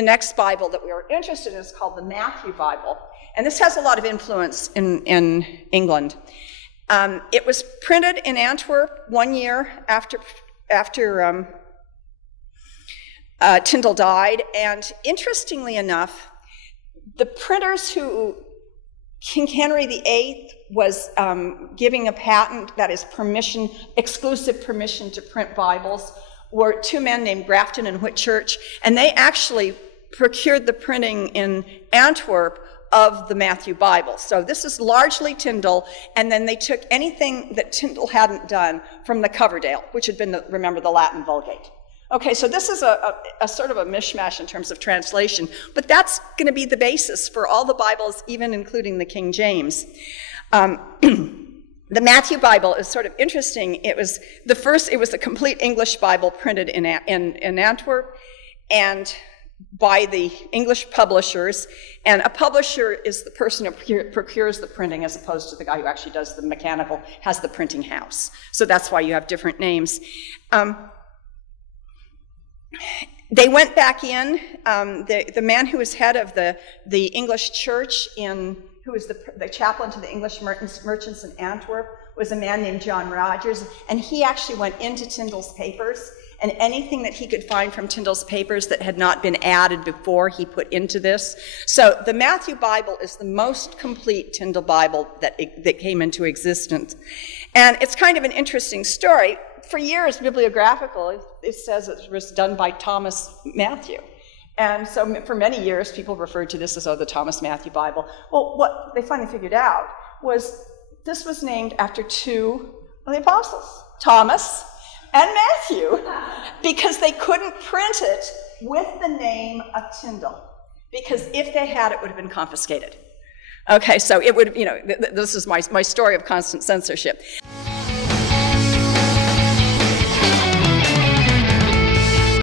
the next Bible that we were interested in is called the Matthew Bible. And this has a lot of influence in England. It was printed in Antwerp 1 year after Tyndale died. And interestingly enough, the printers who King Henry VIII was giving a patent, that is exclusive permission to print Bibles, were two men named Grafton and Whitchurch, and they actually procured the printing in Antwerp of the Matthew Bible. So this is largely Tyndale, and then they took anything that Tyndale hadn't done from the Coverdale, which had been, remember, the Latin Vulgate. Okay, so this is a sort of a mishmash in terms of translation, but that's going to be the basis for all the Bibles, even including the King James. The Matthew Bible is sort of interesting. It was a complete English Bible printed in Antwerp, and by the English publishers, and a publisher is the person who procures the printing as opposed to the guy who actually does the mechanical, has the printing house. So that's why you have different names. They went back in. The man who was head of the English church who was the chaplain to the English merchants in Antwerp, was a man named John Rogers, and he actually went into Tyndale's papers, and anything that he could find from Tyndale's papers that had not been added before, he put into this. So the Matthew Bible is the most complete Tyndale Bible that came into existence. And it's kind of an interesting story. For years, bibliographical, it says it was done by Thomas Matthew. And so for many years, people referred to this as, the Thomas Matthew Bible. Well, what they finally figured out was this was named after two of the apostles, Thomas and Matthew, because they couldn't print it with the name of Tyndale, because if they had, it would have been confiscated. Okay, so it would, this is my story of constant censorship.